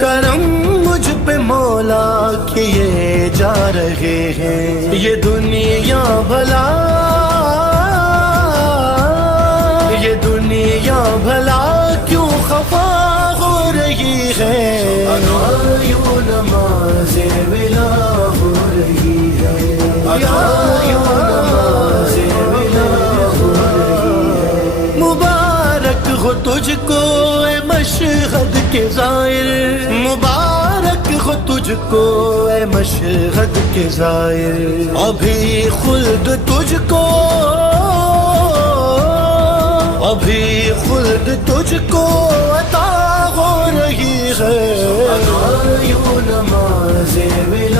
کرم مجھ پہ مولا کیے جا رہے ہیں، یہ دنیا بھلا، یہ دنیا بھلا کیوں خفا ہو رہی ہے، یوں نماز ولا ہو رہی ہے، یوں نماز ولا ہو رہی ہے۔ مبارک ہو تجھ کو اے مشہد کے زائر، مبارک ہو تجھ کو اے مشہد کے زائر، ابھی خلد تجھ کو، ابھی خلد تجھ کو عطا ہو رہی ہے، یوں نماز ولا